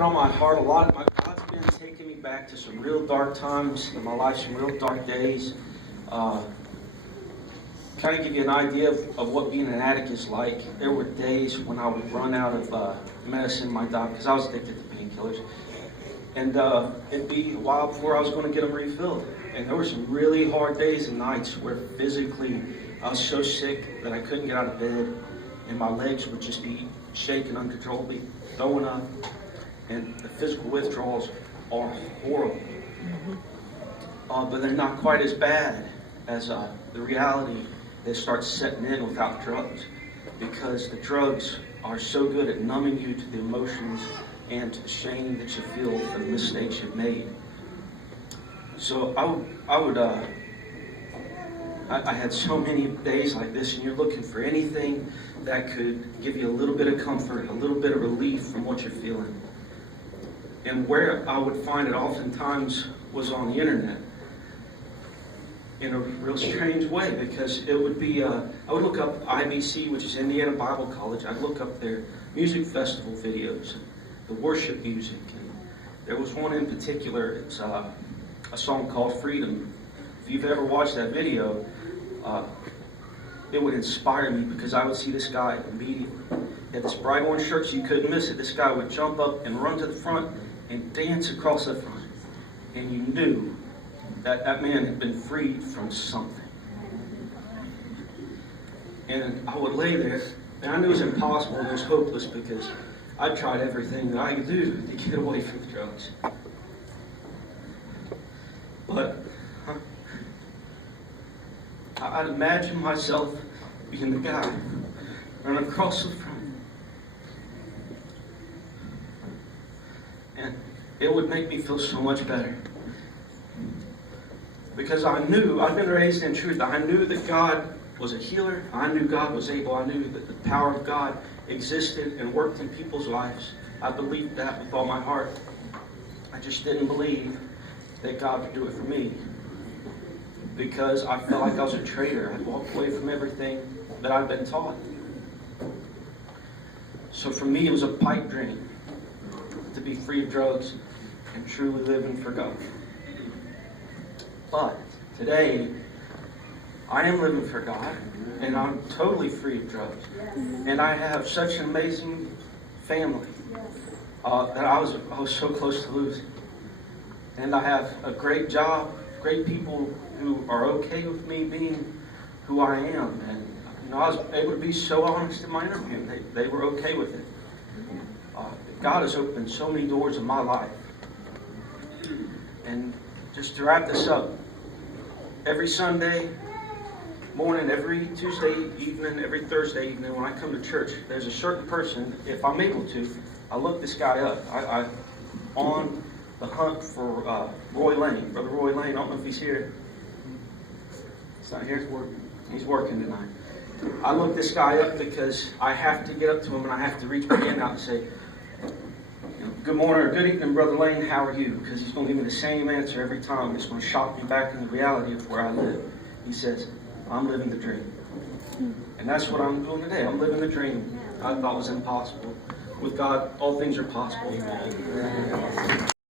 been on my heart a lot. God's been taking me back to some real dark times in my life, some real dark days. Kind of give you an idea of what being an addict is like. There were days when I would run out of medicine in my doctor because I was addicted to painkillers. And it'd be a while before I was going to get them refilled. And there were some really hard days and nights where physically I was so sick that I couldn't get out of bed. And my legs would just be shaking uncontrollably, throwing up. And the physical withdrawals are horrible. But they're not quite as bad as the reality that starts setting in without drugs. Because the drugs are so good at numbing you to the emotions and to the shame that you feel for the mistakes you've made. So I had so many days like this, and you're looking for anything that could give you a little bit of comfort, a little bit of relief from what you're feeling. And where I would find it oftentimes was on the internet, in a real strange way, because it would be, I would look up IBC, which is Indiana Bible College. I'd look up their music festival videos, the worship music. And there was one in particular, it's a song called Freedom. If you've ever watched that video, it would inspire me because I would see this guy immediately. He had this bright orange shirt, so you couldn't miss it. This guy would jump up and run to the front and dance across the front. And you knew that that man had been freed from something. And I would lay there, and I knew it was impossible, it was hopeless, because I tried everything that I could do to get away from the drugs. But I'd imagine myself being the guy running across the front. And it would make me feel so much better. Because I knew, I've been raised in truth, I knew that God was a healer, I knew God was able, I knew that the power of God existed and worked in people's lives. I believed that with all my heart. I just didn't believe that God would do it for me. Because I felt like I was a traitor. I'd walked away from everything that I'd been taught. So for me, it was a pipe dream to be free of drugs and truly living for God. But today, I am living for God, and I'm totally free of drugs. And I have such an amazing family that I was so close to losing. And I have a great job, great people who are okay with me being who I am. And I was able to be so honest in my interview. They were okay with it. God has opened so many doors in my life. And just to wrap this up, every Sunday morning, every Tuesday evening, every Thursday evening, when I come to church, there's a certain person, if I'm able to, I look this guy up. I'm on the hunt for Roy Lane, Brother Roy Lane. I don't know if he's here. He's not here. He's working tonight. I look this guy up because I have to get up to him and I have to reach my hand out and say, good morning or good evening, Brother Lane, how are you? Because he's going to give me the same answer every time. It's going to shock me back in the reality of where I live. He says, I'm living the dream. And that's what I'm doing today. I'm living the dream I thought was impossible. With God, all things are possible. Amen.